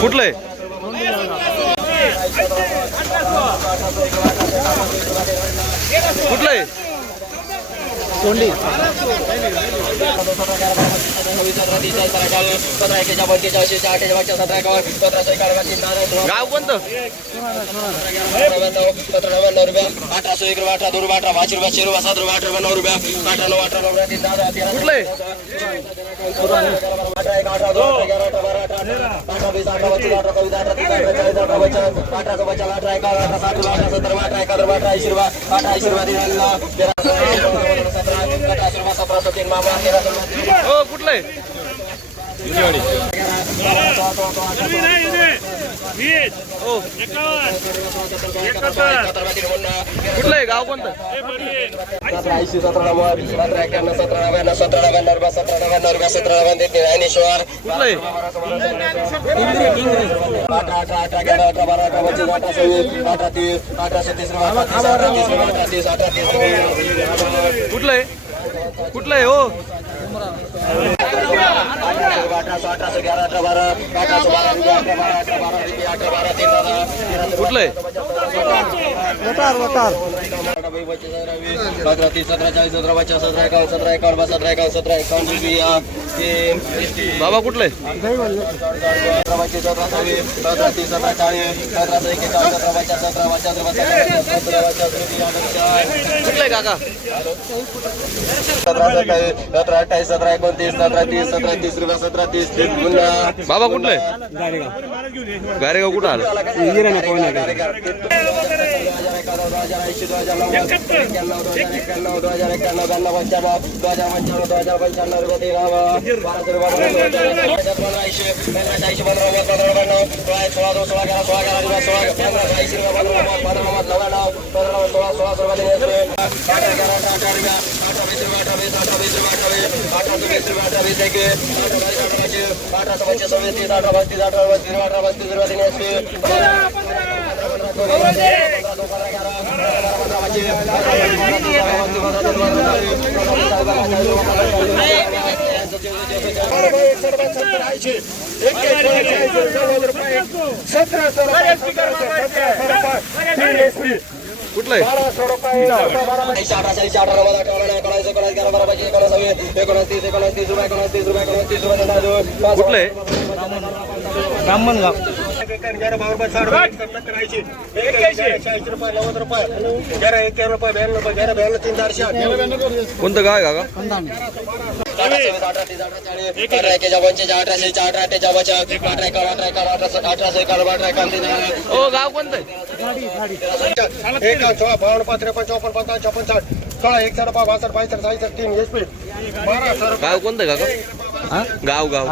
कुठलंय कुठलंय तोंडी गाव कोणतं 1801 रुपये 18 रुपये 18 5 रुपये 6 रुपये 7 रुपये 8 रुपये 9 रुपये 18 9 18 9 कुठलंय हो कुठलंय कुठलंय गाव कोणतं 80 17 91 17 91 17 92 17 92 17 92 17 92 ज्ञानेश्वर कुठलंय 18 कुठलंय कुठलंय हो कुठलंय बाबा कुठलंय कुठलंय काका 17 28 17 29 17 30 17 30 रुपये 17 30 बाबा कुठलंय गारेगाव कुठं आलं कुठलंय कुठलंय ब्राह्मणगाव कोणतं गाव आहे काका ओ गाव कोणतं 16 गाव कोणतं काका गाव गाव